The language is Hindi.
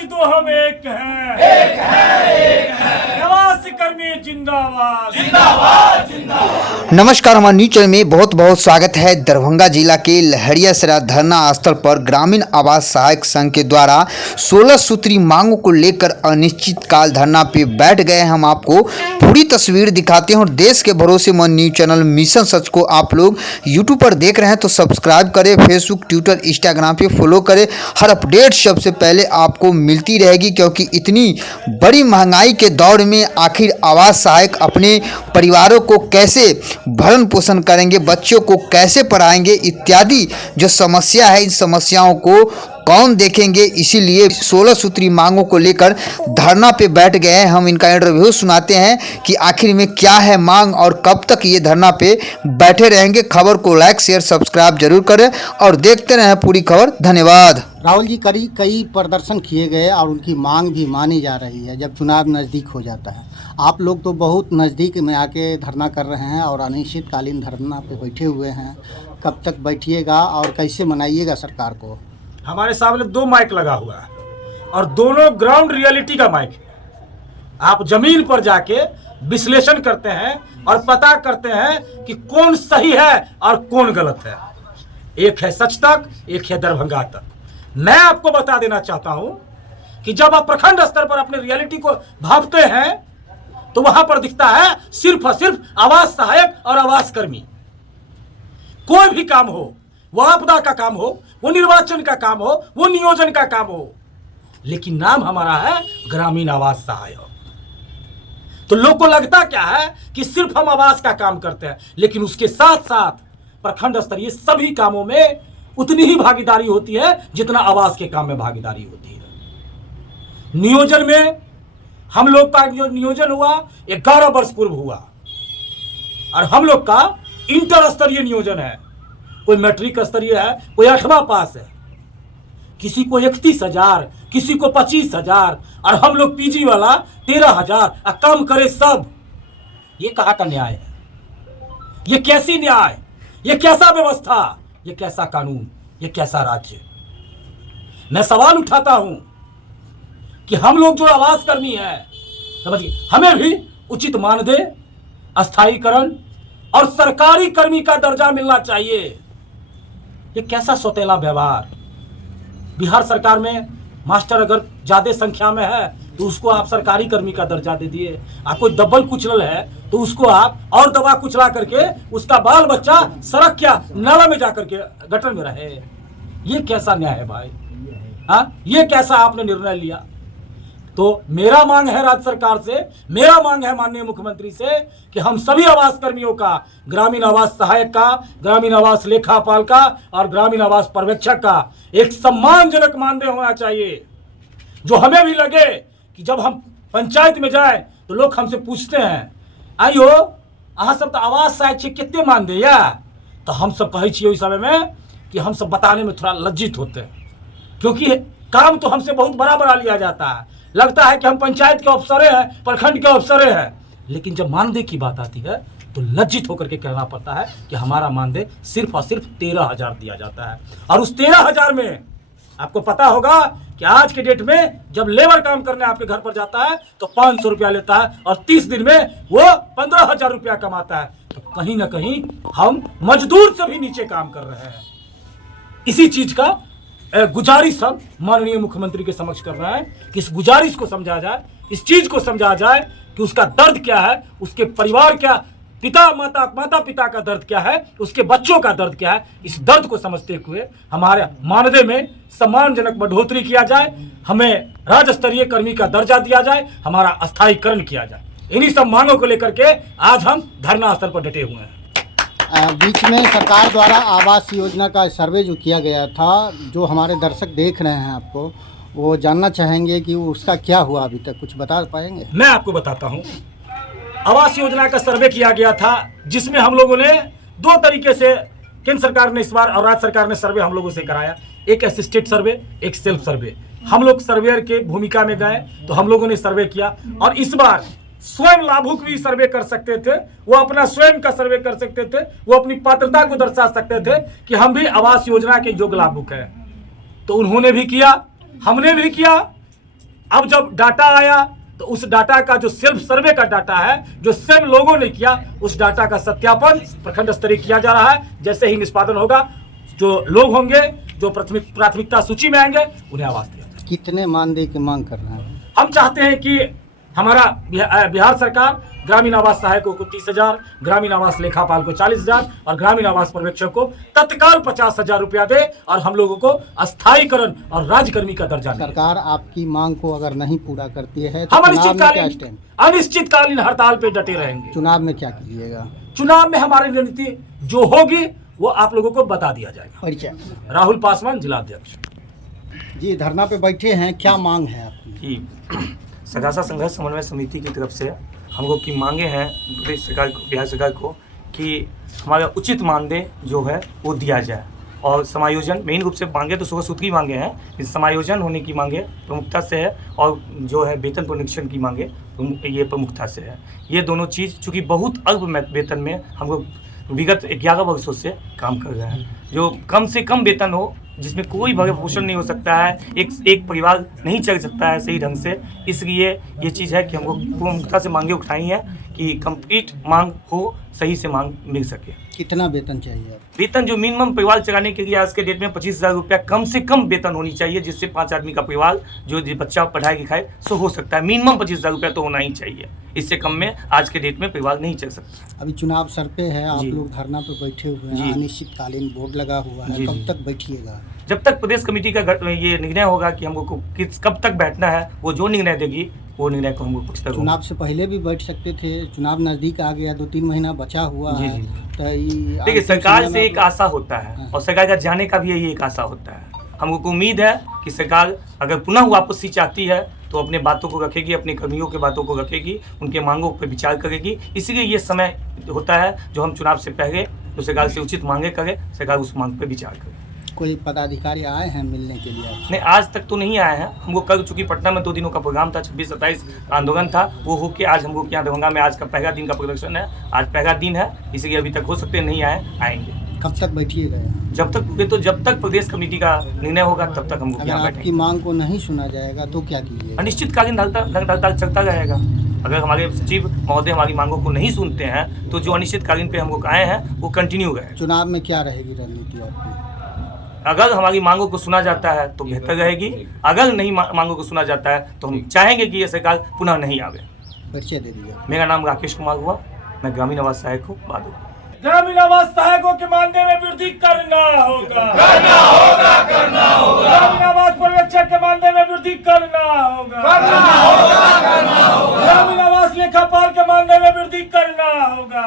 आज तो हम एक हैं आवास कर्मी जिंदाबाद जिंदाबाद जिंदाबाद। नमस्कार, हमारे न्यूज चैनल में बहुत बहुत स्वागत है। दरभंगा जिला के लहरियासराय धरना स्थल पर ग्रामीण आवास सहायक संघ के द्वारा 16 सूत्री मांगों को लेकर अनिश्चितकाल धरना पे बैठ गए। हम आपको पूरी तस्वीर दिखाते हैं और देश के भरोसेमंद न्यूज चैनल मिशन सच को आप लोग यूट्यूब पर देख रहे हैं तो सब्सक्राइब करें, फेसबुक, ट्विटर, इंस्टाग्राम पे फॉलो करें। हर अपडेट सबसे पहले आपको मिलती रहेगी, क्योंकि इतनी बड़ी महंगाई के दौर में आखिर आवास सहायक अपने परिवारों को कैसे भरण पोषण करेंगे, बच्चों को कैसे पढ़ाएंगे इत्यादि जो समस्या है, इन समस्याओं को कौन देखेंगे। इसीलिए 16 सूत्री मांगों को लेकर धरना पे बैठ गए हैं। हम इनका इंटरव्यू सुनाते हैं कि आखिर में क्या है मांग और कब तक ये धरना पे बैठे रहेंगे। खबर को लाइक, शेयर, सब्सक्राइब जरूर करें और देखते रहें पूरी खबर। धन्यवाद। राहुल जी, कई प्रदर्शन किए गए और उनकी मांग भी मानी जा रही है जब चुनाव नज़दीक हो जाता है। आप लोग तो बहुत नज़दीक में आके धरना कर रहे हैं और अनिश्चितकालीन धरना पे बैठे हुए हैं। कब तक बैठिएगा और कैसे मनाइएगा सरकार को? हमारे सामने 2 माइक लगा हुआ है और दोनों ग्राउंड रियलिटी का माइक है। आप जमीन पर जाके विश्लेषण करते हैं और पता करते हैं कि कौन सही है और कौन गलत है। एक है सच तक, एक है दरभंगा तक। मैं आपको बता देना चाहता हूं कि जब आप प्रखंड स्तर पर अपने रियलिटी को भांपते हैं तो वहां पर दिखता है सिर्फ और सिर्फ आवास सहायक और आवास कर्मी। कोई भी काम हो, वो आपदा का काम हो, वो निर्वाचन का काम हो, वो नियोजन का काम हो, लेकिन नाम हमारा है ग्रामीण आवास सहायक। तो लोग को लगता क्या है कि सिर्फ हम आवास का काम करते हैं, लेकिन उसके साथ साथ प्रखंड स्तरीय सभी कामों में उतनी ही भागीदारी होती है जितना आवास के काम में भागीदारी होती है। नियोजन में हम लोग का जो नियोजन हुआ 11 वर्ष पूर्व हुआ और हम लोग का इंटर स्तरीय नियोजन है। कोई मैट्रिक स्तरीय है, कोई 8वां पास है, किसी को 31,000, किसी को 25,000 और हम लोग पीजी वाला 13,000। कम करे सब। ये कहाँ का न्याय है? ये कैसी न्याय? ये कैसा व्यवस्था? ये कैसा कानून? ये कैसा राज्य? मैं सवाल उठाता हूं कि हम लोग जो आवास कर्मी है, समझिए, हमें भी उचित मानदेय, अस्थायीकरण और सरकारी कर्मी का दर्जा मिलना चाहिए। ये कैसा सौतेला व्यवहार? बिहार सरकार में मास्टर अगर ज्यादा संख्या में है तो उसको आप सरकारी कर्मी का दर्जा दे दिए। आप कोई दबल कुचल है तो उसको आप और दबा कुचला करके उसका बाल बच्चा सड़क क्या नाला में जाकर के गटर में रहे। ये कैसा न्याय है भाई? हाँ, ये कैसा आपने निर्णय लिया? तो मेरा मांग है राज्य सरकार से, मेरा मांग है माननीय मुख्यमंत्री से कि हम सभी आवास कर्मियों का, ग्रामीण आवास सहायक का, ग्रामीण आवास लेखापाल का और ग्रामीण आवास पर्यवेक्षक का एक सम्मानजनक मानदेय होना चाहिए। जो हमें भी लगे कि जब हम पंचायत में जाए तो लोग हमसे पूछते हैं, आइयो अहाँ सब तो आवास सहायक छे, कितने मानदेय या? तो हम सब कहे छिए उस समय में कि हम सब बताने में थोड़ा लज्जित होते हैं, क्योंकि काम तो हमसे बहुत बड़ा बड़ा लिया जाता है। लगता है कि हम पंचायत के अफसरे हैं, प्रखंड के अफसरे हैं, लेकिन जब मानदेय की बात आती है तो लज्जित होकर के कहना पड़ता है कि हमारा मानदेय सिर्फ और सिर्फ 13,000 दिया जाता है। और उस 13,000 में आपको पता होगा कि आज के डेट में जब लेबर काम करने आपके घर पर जाता है तो 500 रुपया लेता है और 30 दिन में वो 15,000 रुपया कमाता है। तो कहीं ना कहीं हम मजदूर से भी नीचे काम कर रहे हैं। इसी चीज का गुजारिश हम माननीय मुख्यमंत्री के समक्ष कर रहे हैं कि इस गुजारिश को समझा जाए, इस चीज को समझा जाए कि उसका दर्द क्या है, उसके परिवार क्या, माता पिता का दर्द क्या है, उसके बच्चों का दर्द क्या है। इस दर्द को समझते हुए हमारे मानदेय में सम्मानजनक बढ़ोतरी किया जाए, हमें राज्य स्तरीय कर्मी का दर्जा दिया जाए, हमारा अस्थायीकरण किया जाए। इन्हीं सब मांगों को लेकर के आज हम धरना स्थल पर डटे हुए हैं। बीच में सरकार द्वारा आवास योजना का सर्वे जो किया गया था, जो हमारे दर्शक देख रहे हैं आपको, वो जानना चाहेंगे कि उसका क्या हुआ अभी तक, कुछ बता पाएंगे? मैं आपको बताता हूं। आवास योजना का सर्वे किया गया था जिसमें हम लोगों ने 2 तरीके से, केंद्र सरकार ने इस बार और राज्य सरकार ने सर्वे हम लोगों से कराया। एक असिस्टेड सर्वे, एक सेल्फ सर्वे। हम लोग सर्वेयर के भूमिका में गए तो हम लोगों ने सर्वे किया और इस बार स्वयं लाभुक भी सर्वे कर सकते थे। वो अपना स्वयं का सर्वे कर सकते थे, वो अपनी पात्रता को दर्शा सकते थे कि हम भी आवास योजना के योग्य लाभुक हैं। तो उन्होंने भी किया, हमने भी किया अब जब डाटा आया तो उस डाटा का जो सेल्फ सर्वे का डाटा है, जो स्वयं लोगों ने किया, उस डाटा का सत्यापन प्रखंड स्तरीय किया जा रहा है। जैसे ही निष्पादन होगा, जो लोग होंगे जो प्राथमिकता सूची में आएंगे, उन्हें आवास दिया जाएगा। कितने मानदेय की मांग कर रहे हैं? हम चाहते हैं कि हमारा बिहार सरकार ग्रामीण आवास सहायकों को 30,000, ग्रामीण आवास लेखापाल को 40,000 और ग्रामीण आवास पर्यवेक्षक को तत्काल 50,000 रुपया दे और हम लोगों को अस्थायीकरण और राज्यकर्मी का दर्जा मिले। सरकार आपकी मांग को अगर नहीं पूरा करती है हम तो चुनाव में क्या स्टैंड? अनिश्चितकालीन हड़ताल पे डटे रहेंगे। चुनाव में क्या कीजिएगा? चुनाव में हमारी रणनीति जो होगी वो आप लोगों को बता दिया जाएगा। परिचय? राहुल पासवान, जिलाध्यक्ष। जी, धरना पे बैठे हैं, क्या मांग है आपकी? कि सगासा संघर्ष समन्वय समिति की तरफ से हम लोग की मांगे हैं प्रदेश सरकार को, बिहार सरकार को, कि हमारा उचित मानदेय जो है वो दिया जाए और समायोजन, मेन रूप से मांगे तो 16 सूत्री मांगे हैं, इस समायोजन होने की मांगे प्रमुखता से है और जो है वेतन पुनरीक्षण की मांगे ये प्रमुखता से है। ये दोनों चीज़ चूँकि बहुत अल्प वेतन में हम लोग विगत 11 वर्षों से काम कर रहे हैं, जो कम से कम वेतन हो, जिसमें कोई भरण पोषण नहीं हो सकता है, एक परिवार नहीं चल सकता है सही ढंग से। इसलिए ये चीज़ है कि हमको प्रमुखता से मांगे उठाई हैं कि कंप्लीट मांग हो, सही से मांग मिल सके। कितना वेतन चाहिए आपको? वेतन जो मिनिमम परिवार चलाने के लिए आज के डेट में 25,000 रुपया कम से कम वेतन होनी चाहिए, जिससे 5 आदमी का परिवार जो बच्चा पढ़ाई लिखाए सो हो सकता है। मिनिमम 25,000 रुपया तो होना ही चाहिए, इससे कम में आज के डेट में परिवार नहीं चल सकता। अभी चुनाव सर पे है, आप जी। लोग धरना पे बैठे हुए जी। हैं, अनिश्चितकालीन बोर्ड लगा हुआ है, जी, कब जी। तक बैठिएगा? जब तक प्रदेश कमेटी का ये निर्णय होगा कि हमको कब तक बैठना है, वो जो निर्णय देगी वो निर्णय को हमको कुछ तक चुनाव से पहले भी बैठ सकते थे, चुनाव नज़दीक आ गया, 2-3 महीना बचा हुआ जी, है। जी। तो ये देखिए, सरकार से एक आप आशा होता है हाँ। और सरकार का जाने का भी यही एक आशा होता है। हमको उम्मीद है कि सरकार अगर पुनः वापसी चाहती है तो अपने बातों को रखेगी, अपने कर्मियों के बातों को रखेगी, उनके मांगों पर विचार करेगी। इसीलिए ये समय होता है जो हम चुनाव से पहले तो सरकार से उचित मांगे करें, सरकार उस मांग पर विचार करे। कोई पदाधिकारी आए हैं मिलने के लिए आपसे? नहीं, आज तक तो नहीं आए हैं। हमको कल चूँकि पटना में 2 दिनों का प्रोग्राम था, 26-27 आंदोलन था, वो होके आज हमको यहाँ दरभंगा में आज का पहला दिन का प्रदर्शन है, आज पहला दिन है, इसीलिए अभी तक हो सकते हैं नहीं आए, आएंगे। कब तक बैठिएगा यहाँ? जब तक प्रदेश कमिटी का निर्णय होगा तब तक हमको अगर यहाँ आपकी बैठेंगे। मांग को नहीं सुना जाएगा तो क्या कीजिएगा? अनिश्चितकालीन हड़ताल चलता रहेगा। अगर हमारे सचिव महोदय हमारी मांगों को नहीं सुनते हैं तो जो अनिश्चितकालीन पे हमको आए हैं वो कंटिन्यू रहेगा। चुनाव में क्या रहेगी रणनीति आपकी? अगर हमारी मांगों को सुना जाता है तो बेहतर रहेगी, अगर नहीं मांगों को सुना जाता है तो हम चाहेंगे कि ये सरकार पुनः नहीं आवे। परिचय दे दीजिए। मेरा नाम राकेश कुमार हुआ, मैं ग्रामीण आवास सहायक हूँ, बादू। ग्रामीण आवास सहायकों के मानदेय में वृद्धि करना होगा। ग्रामीण आवास पर्यवेक्षक के मानदेय में वृद्धि करना होगा। ग्रामीण आवास लेखापाल के मानदेय में वृद्धि करना होगा।